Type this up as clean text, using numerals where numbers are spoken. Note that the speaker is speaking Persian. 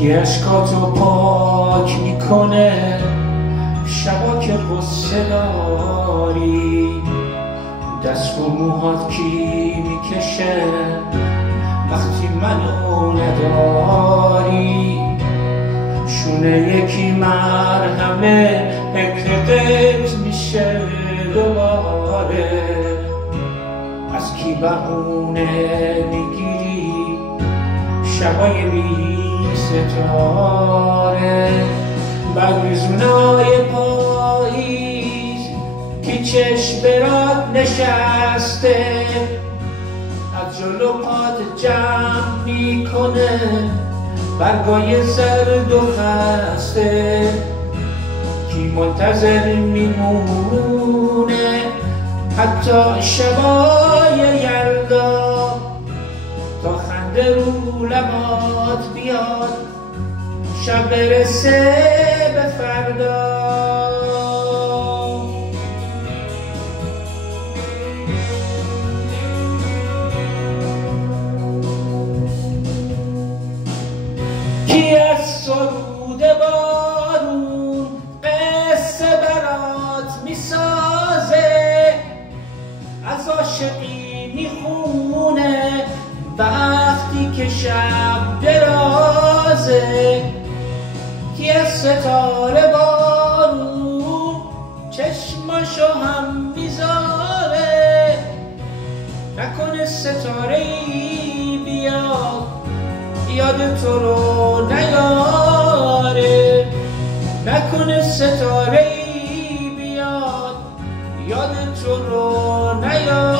کی اشکاتو پاک میکنه شبا که قصه داری؟ دست و موهات کی میکشه وقتی منو نداری؟ شونه یکی مرهمه اکرقت میشه دوباره. از کی بهونه میگیری شبای بی ستاره؟ برگزونای پاییز کی چشم برات نشسته از جلو پات جمع میکنه برگای زرد و خسته؟ کی منتظر میمونه حتی شبای یلدا تا خنده رو لبات بیاد شب برسه به فردا؟ کی از سرود بارون قصه برات میسازه از عاشقی میخونه وقتی که شب درازه؟ کی از ستاره بارون چشماشو هم میذاره نکنه ستاره ای بیاد یاد تو رو نیاره؟ نکنه ستاره ای بیاد یاد تو رو نیاره؟